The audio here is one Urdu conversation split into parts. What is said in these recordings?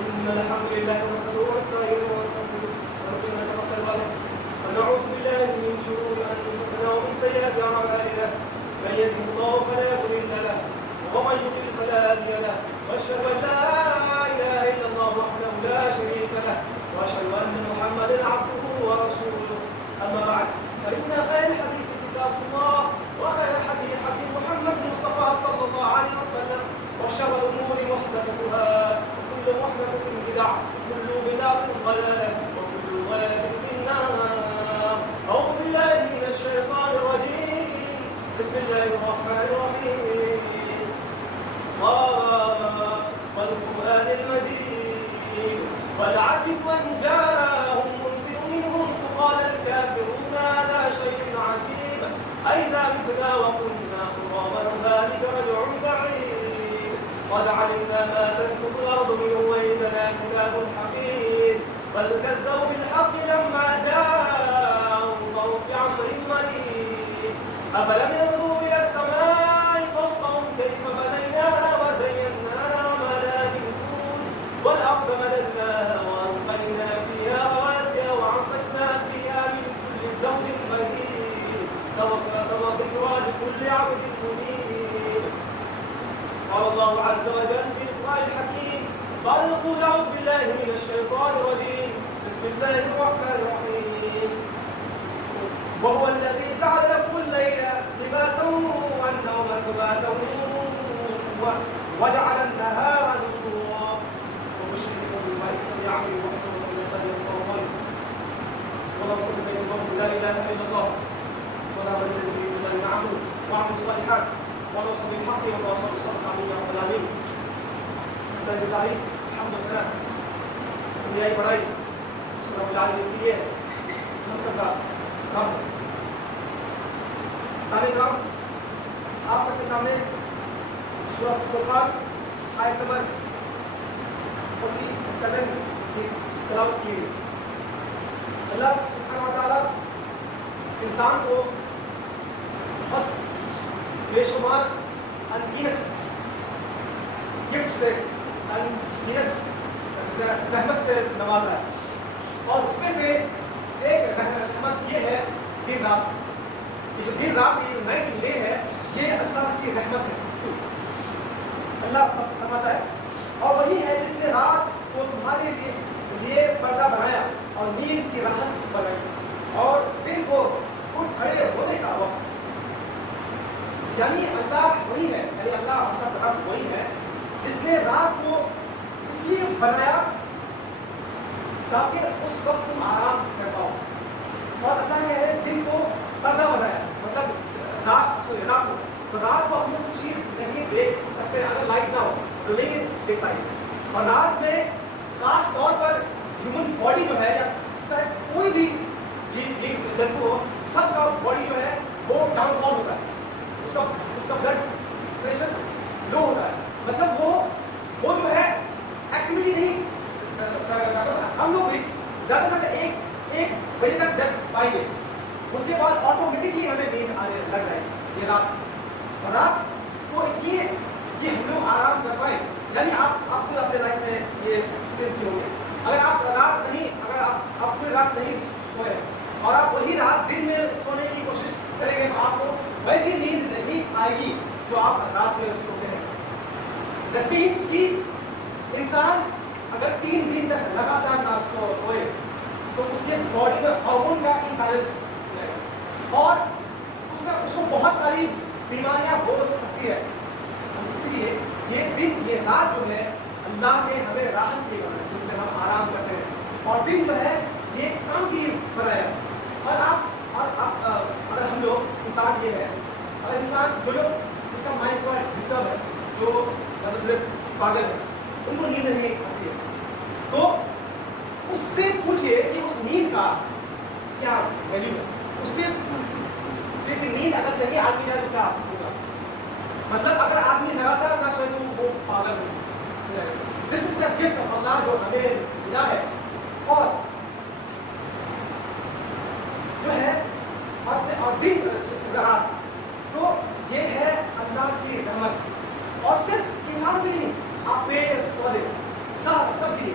إن الحمد لله نحمده ونستعينه ونستغفره ونؤمن ونتوكل عليه ونعوذ بالله من شرور أنفسنا ومن سيئات أعمالنا من يهده الله فلا مضل له ومن يضلل فلا هادي له وأشهد أن لا إله إلا الله وحده لا شريك له وأشهد أن محمدا عبده ورسوله أما بعد فإن خير الحديث كتاب الله وخير الحديث حديث محمد المصطفى صلى الله عليه وسلم وشر الأمور محدثاتها وكل محدثة بدعة وكل بدعة ضلالة وكل ضلالة في النار. أعوذ بالله من الشيطان الرجيم. بسم الله الرحمن الرحيم. والقرآن المجيد والعجب أن جاءهم منذر منهم فقال الكافرون هذا شيء عجيب أئذا متنا وكنا ترابا ذلك رجع بعيد قد علمنا ما تنقص الأرض منهم وإننا كتاب حفيظ بل كذبوا بالحق لما جاءهم وهم في أمر مريض أفلم ينظروا إلى السماء فوقهم كيف بنيناها وزيناها وما لها من فروج والأرض مددناها وألقينا فيها رواسي وأنبتنا فيها من كل زوج بهيج تبصرة وذكرى لكل عبد منيب. قال الله عز وجل في القرآن الحكيم قال قل أعوذ بالله من الشيطان الرجيم. بسم الله الرحمن الرحيم. وهو الذي جعل لكم الليل لباسا والنوم سباتا وجعل النهار نشورا وبشركم بما يستطيع من وحده ويسلم قوما ولا صدق بين الله لا اله الا الله ولا بد من نعبد واعمل الصالحات ونوصل بالحق ونوصل بالصدق عليه رب العالمين. انتهى التعريف. الحمد لله دنیائی بڑائی اس رب العالمین کے لیے ہم سب کا کام ہے. سارے کام آپ سب کے سامنے سورۃ فرقان آیت نمبر 47 کی تلاوت کی. اللہ سبحانہ و تعالیٰ انسان کو بہت بے شمار انگنت گفٹ سے انگنت رحمت سے نوازا ہے اور اس میں سے ایک رحمت یہ ہے دن رات. یہ جو دن رات یہ نائٹ ڈے ہے یہ اللہ کی رحمت ہے. اللہ فرماتا ہے اور وہی ہے جس نے رات کو تمہارے لیے پردہ بنایا اور نیند کی راحت بنائی اور دن کو اٹھ کھڑے ہونے کا وقت. یعنی اللہ وہی ہے, یعنی اللہ ہم سب رب وہی ہے جس نے رات کو اس لیے بنایا تاکہ اس وقت تم آرام کر پاؤ اور اللہ نے دن کو پردہ بنایا مطلب رات کو. تو رات کو ہم کچھ چیز نہیں دیکھ سکتے اگر لائٹ نہ ہو تو نہیں دیکھ پائیں. اور رات میں خاص طور پر ہیومن باڈی جو ہے یا چاہے کوئی بھی جنتو ہو سب کا باڈی جو ہے وہ ڈاؤن فال ہوتا ہے. اس کا بلڈ پریشر لو ہوتا ہے مطلب وہ جو ہے ایکٹیویٹی نہیں کرتا. ہم لوگ بھی زیادہ سے زیادہ ایک بجے تک جگ پائیں گے اس کے بعد آٹومیٹکلی ہمیں نیند آنے لگ جائے گی. یہ رات اور رات کو اس لیے کہ ہم لوگ آرام کر پائیں. یعنی آپ خود اپنے لائف میں یہ ایکسپیرینس کی ہوں گے اگر آپ پوری رات نہیں سوئے اور آپ وہی رات دن میں سونے کی کوشش کریں گے تو آپ کو ویسی نیند نہیں آئے گی جو آپ رات میں سوتے ہیں. دیٹ مینس کہ انسان اگر 3 دن تک لگاتار نہ سوئے تو اس کے باڈی میں ہارمون کا امبیلنس ہو جائے گا اور اس کو بہت ساری بیماریاں ہو سکتی ہے. اس لیے یہ دن یہ رات جو ہے اللہ نے ہمیں راحت کی بنایا جس میں ہم آرام کرتے ہیں اور دن جو ہے یہ کام کی بنایا. اور اگر ہم لوگ انسان یہ ہے اگر انسان جو لوگ جس کا مائنڈ تھوڑا ڈسٹرب ہے جو پاگل ہے ان کو نیند نہیں آتی ہے تو اس سے پوچھئے کہ اس نیند کا کیا ویلیو ہے. اس سے نیند اگر نہیں آتی ہے تو کیا ہوگا. مطلب اگر آدمی لگاتار نہ سوئے تو وہ پاگل ہے. دس از اے گفٹ آف اللہ جو ہمیں ملا ہے اور جو ہے اور دن رات تو یہ ہے اللہ کی رحمت. اور صرف انسان کے لیے آپ پیڑ پودے سب کے لیے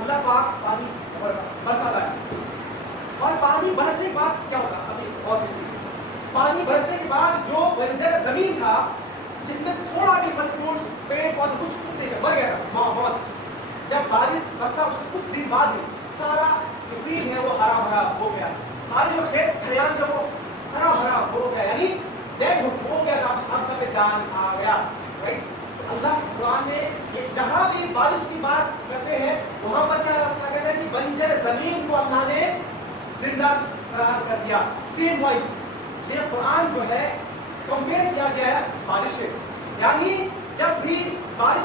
اللہ پاک پانی برساتا ہے اور پانی برسنے کے بعد کیا ہوتا ہے؟ ابھی اور پانی برسنے کے بعد جو بنجر زمین تھا جس میں تھوڑا بھی پھل فروٹس پیڑ پودے کچھ نہیں مر گیا تھا بہت، جب بارش برسا اس کچھ دن بعد ہی سارا فیلڈ ہے وہ ہرا بھرا ہو گیا، سارے جو کھیت کھلیان جو وہ ہرا بھرا ہو گیا، یعنی ڈیڈ ہو گیا تھا، ہم سب پہ جان آ گیا. اللہ قرآن میں یہ جہاں بھی بارش کی بات کرتے ہیں وہاں پر کیا کہتے ہیں کہ بنجر زمین کو اللہ نے زندہ قرار کر دیا. سیم وائز یہ قرآن جو ہے کمپیئر کیا گیا ہے بارش سے، یعنی جب بھی بارش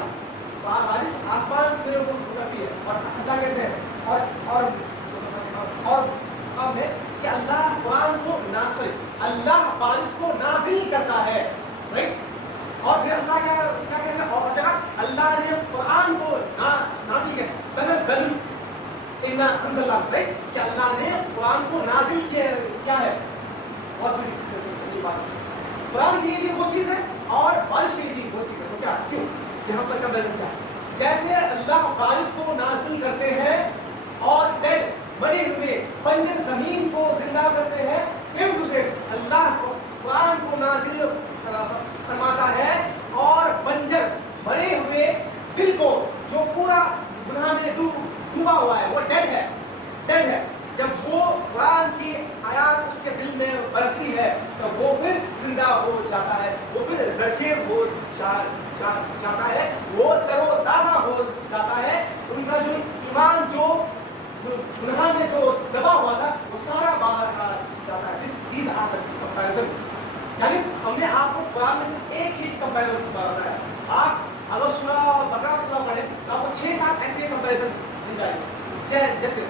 آسمان سے اترتی ہے اور اللہ کہتے ہیں اور اب ہے کہ اللہ قرآن کو اللہ بارش کو نازل کرتا ہے، رائٹ. اور پھر اللہ کیا کہتا ہے اور جگہ اللہ نے قرآن کو نازل کیا تنزل ان انزل رائٹ کہ اللہ نے قرآن کو نازل کیا ہے. اور پھر یہ بات قرآن کی لیے وہ چیز ہے اور بارش کے لیے وہ چیز ہے. تو کیا کیوں یہاں پر کنپیریزن کیا ہے؟ جیسے اللہ بارش کو نازل کرتے ہیں اور ڈیڈ مرے ہوئے بنجر زمین کو زندہ کرتے ہیں، سیم ٹو سیم اللہ کو قرآن کو نازل فرماتا ہے اور بنجر مرے ہوئے دل کو جو پورا گناہ میں ڈوبا ہوا ہے وہ ڈیڈ ہے، جب وہ قرآن کی آیات اس کے دل میں برستی ہے تو وہ پھر زندہ ہو جاتا ہے، وہ پھر زرخیز ہو جاتا ہے، وہ تر و تازہ ہو جاتا ہے. ان کا جو ایمان جو گناہ میں جو دبا ہوا تھا وہ سارا باہر آ جاتا ہے. دیز آر دی کمپیریزن، یعنی ہم نے آپ کو قرآن میں سے ایک ہی کمپیریزن بتایا. آپ اگر سورہ بقرہ پورا پڑھیں تو آپ کو 6-7 ایسے کمپیریزن مل جائیں گے. جیسے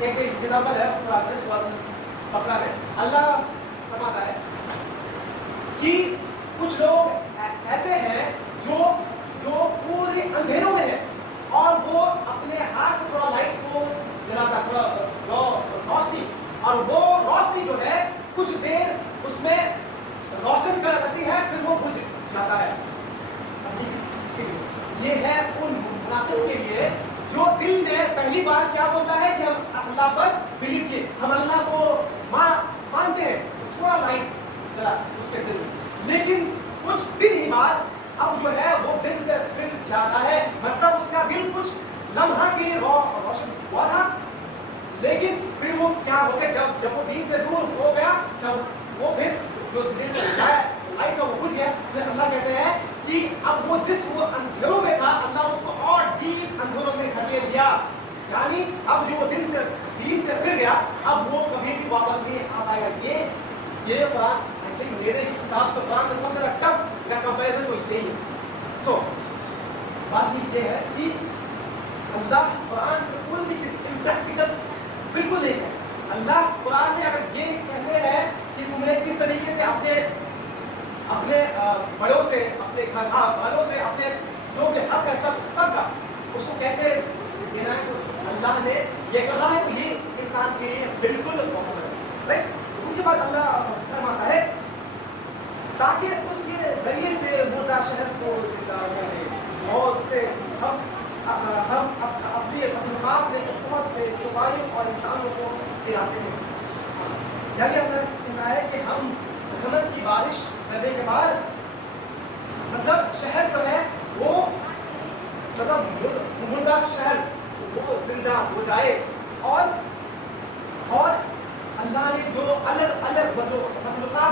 ایک ایگزامپل ہے قرآن میں سورہ بقرہ میں اللہ فرماتا ہے کہ کچھ لوگ ایسے ہیں جو پورے اندھیروں میں ہیں اور وہ اپنے ہاتھ سے تھوڑا لائٹ کو جلاتا ہے، تھوڑا روشنی، اور وہ روشنی جو ہے کچھ دیر اس میں روشن کرتی ہے پھر وہ بجھ جاتا ہے. یہ ہے ان منافقوں کے لیے جو دل میں پہلی بار کیا بولتا ہے کہ ہم اللہ پر بلیو کیے، ہم اللہ کو مانتے ہیں، تھوڑا لائٹ جلا اس کے دل میں، لیکن کچھ دن ہی بعد اب جو ہے وہ دل سے پھر جاتا ہے، مطلب اس کا دل کچھ لمحہ کے لیے روشن ہوا تھا لیکن پھر وہ کیا ہو گیا جب وہ دین سے دور ہو گیا تب وہ پھر جو دل میں لائٹ کا وہ بجھ گیا. پھر اللہ کہتے ہیں کہ اب وہ جس وہ اندھیروں میں تھا اللہ اس کو اور ڈیپ اندھیروں میں دھکیل دیا، یعنی اب جو وہ دین سے پھر گیا اب وہ کبھی بھی واپس نہیں آ پائے گا. یہ بات میرے حساب سے قرآن میں سب سے زیادہ ٹف یا کمپیریزن تو یہی ہے. سو بات یہ ہے کہ اللہ قرآن میں کوئی بھی چیز امپریکٹیکل بالکل نہیں ہے. اللہ قرآن میں اگر یہ کہتے ہیں کہ تمہیں کس طریقے سے اپنے بڑوں سے، اپنے گھر والوں سے، اپنے جو بھی حق ہے سب کا اس کو کیسے دینا ہے، تو اللہ نے یہ کہا ہے کہ یہ انسان کے لیے بالکل پاسبل ہے، رائٹ. اس کے بعد اللہ فرماتا ہے تاکہ اس کے ذریعے سے مردہ شہر کو زندہ کرے اور اسے ہم اپنی مخلوقات میں سے بہت سے چوپایوں اور انسانوں کو گراتے ہیں. یعنی اللہ کہنا ہے کہ ہم رحمت کی بارش کرنے کے بعد مطلب شہر جو ہے وہ مطلب مردہ شہر وہ زندہ ہو جائے اور اللہ نے جو الگ الگ مخلوقات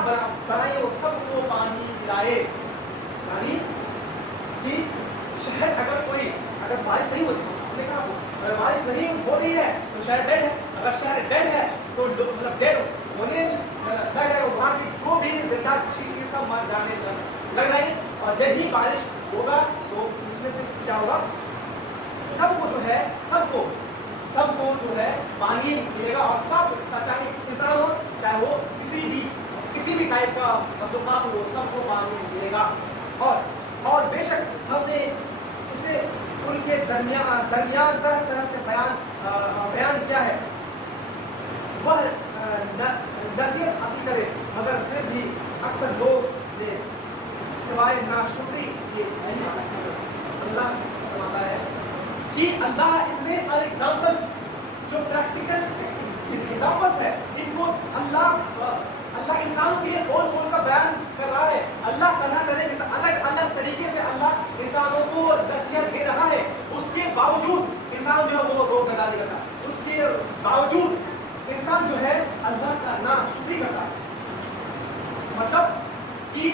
بنائے وہ سب کو پانی پلائے. یعنی کہ شہر اگر بارش نہیں ہوتی ہم نے کہا اگر بارش نہیں ہو رہی ہے تو شہر ڈیڈ ہے، اگر شہر ڈیڈ ہے تو مطلب ڈیڈ ہونے لگ جائے گا، وہاں کی جو بھی زندہ چیز سب مر جانے لگ جائیں گے. اور جب ہی بارش ہوگا تو اس میں سے کیا ہوگا، سب کو جو ہے پانی ملے گا اور سب چاہے انسان ہو چاہے وہ کسی بھی ٹائپ کا مخلوقات ہو سب کو پانی ملے گا. اور بے شک ہم نے اسے ان کے درمیان طرح سے بیان کیا ہے، وہ نصیحت حاصل کرے مگر پھر بھی اکثر لوگ نے سوائے ناشکری یہ نہیں. اللہ فرماتا ہے کہ اللہ اتنے سارے ایگزامپلس جو پریکٹیکل ایگزامپلس ہے جن کو اللہ انسانوں کے لیے کھول کھول کر بیان کر رہا ہے. اللہ طرح طرح الگ الگ طریقے سے اللہ انسانوں کو نصیحت دے رہا ہے. اس کے باوجود انسان جو ہے وہ روک ادا نہیں کرتا. اس کے باوجود انسان جو ہے اللہ کا ناشکری کرتا ہے. مطلب کہ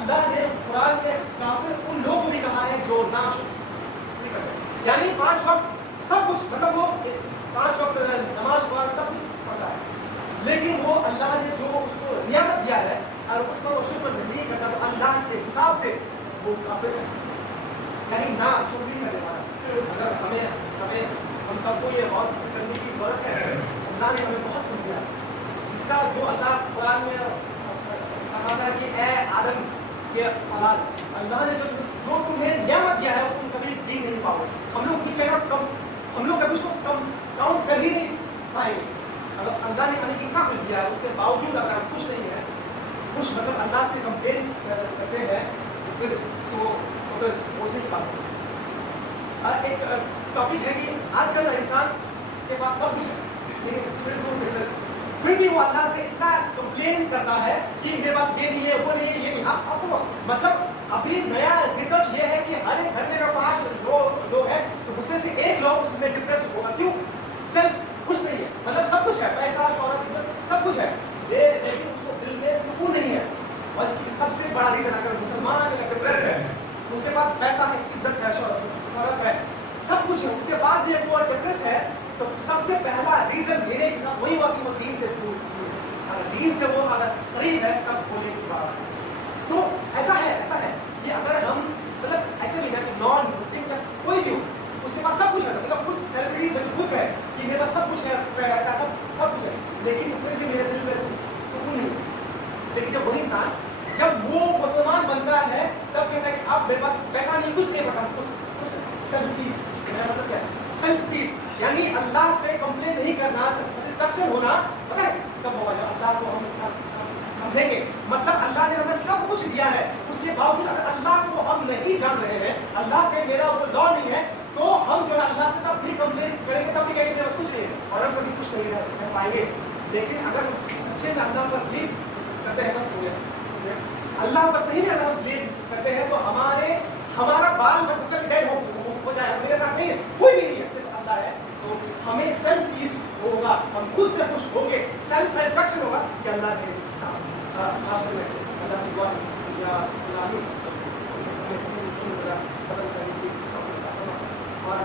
اللہ نے قرآن میں کافر ان لوگوں کو بھی کہا ہے جو ناشکری کرتے ہیں. یعنی 5 وقت سب کچھ, مطلب وہ 5 وقت نماز قرآن سب کچھ پڑھتا ہے, لیکن وہ اللہ نے جو اس کو نعمت دیا ہے اور اس پر وہ شکر نہیں کرتا تو اللہ کے حساب سے وہ کافر ہے. یعنی نا شکری کرنے والا. اگر ہم سب کو یہ غور کرنے کی ضرورت ہے, اللہ نے ہمیں بہت کچھ دیا جس کا جو اللہ قرآن میں کہا ہے کہ اے آدم کے اولاد, اللہ نے جو تمہیں نعمت دیا ہے وہ تم کبھی دی نہیں پاؤ. ہم لوگ کی کہنا ہم لوگ کبھی اس کو کاؤنٹ کر ہی نہیں پائیں گے. اگر اللہ نے ہمیں اتنا کچھ دیا ہے اس کے باوجود اگر ہم خوش نہیں ہیں, خوش مطلب اللہ سے کمپلین کرتے ہیں, پھر سوچنے کی بات ہے. ایک ٹاپک ہے کہ آج کل انسان کے پاس سب کچھ ہے لیکن پھر بھی وہ اللہ سے اتنا کمپلین کرتا ہے کہ میرے پاس یہ نہیں ہے, وہ نہیں ہے, یہ نہیں. آپ کو مطلب ابھی نیا ریسرچ یہ ہے کہ ہر ایک گھر میں اگر 5 لوگ ہیں تو اس میں سے ایک لوگ اس میں ڈپریس ہوگا. کیوں؟ سیلف خوش نہیں ہے. مطلب سب کچھ ہے, پیسہ شہرت سب کچھ ہے, لیکن اس کو دل میں سکون نہیں ہے. اور اس کی سب سے بڑا ریزن اگر مسلمان اگر ڈپریس ہے, اس کے پاس پیسہ ہے, عزت ہے, شہرت ہے, سب کچھ ہے, اس کے بعد بھی وہ ڈپریس ہے تو سب سے پہلا ریزن میرے وہی ہوا کہ وہ دین سے دور ہے. اگر دین سے وہ اگر قریب ہے تب بولنے کی بات ہے. تو ایسا ہے کہ اگر ہم مطلب ایسے بھی ہے کہ نان مسلم یا کوئی بھی ہو, اس کے پاس سب کچھ ہے, مطلب کچھ سیلبریز خود ہے کہ میرے پاس سب کچھ ہے, ایسا سب کچھ ہے, لیکن پھر بھی میرے دل میں سکون نہیں ہے. لیکن جب وہی انسان جب وہ مسلمان بنتا ہے تب کہتا ہے کہ اب میرے پاس پیسہ نہیں, کچھ نہیں پتا, کچھ سیلف پیس. میرا مطلب کیا ہے سیلف پیس, یعنی اللہ سے کمپلین نہیں کرنا, سیٹسفیکشن ہونا. پتہ ہے کب ہوگا جب اللہ کو ہم سمجھیں گے. مطلب اللہ نے ہمیں سب کچھ دیا ہے, اس کے باوجود اگر اللہ کو ہم نہیں جان رہے ہیں, اللہ سے میرا وہ لا نہیں ہے, تو ہم جو ہے اللہ سے تب بھی کمپلین کریں گے, تب بھی کہیں گے میرے پاس کچھ نہیں ہے, اور ہم کبھی کچھ نہیں رہ پائیں گے. لیکن اگر ہم سچے میں اللہ پر بلیو کرتے ہیں, بس ہو گیا. اللہ پر صحیح میں اگر ہم بلیو کرتے ہیں تو ہمارا بال بچہ ڈیڈ ہو جائے گا. میرے ساتھ نہیں ہے, کوئی بھی نہیں ہے, صرف اللہ ہے. تو ہمیں سیلف پیس ہوگا, ہم خود سے خوش ہوں گے, سیلف سیٹسفیکشن ہوگا کہ اللہ نے آخر میں اللہ سے دعا یا الہی بدل کرنے کی اور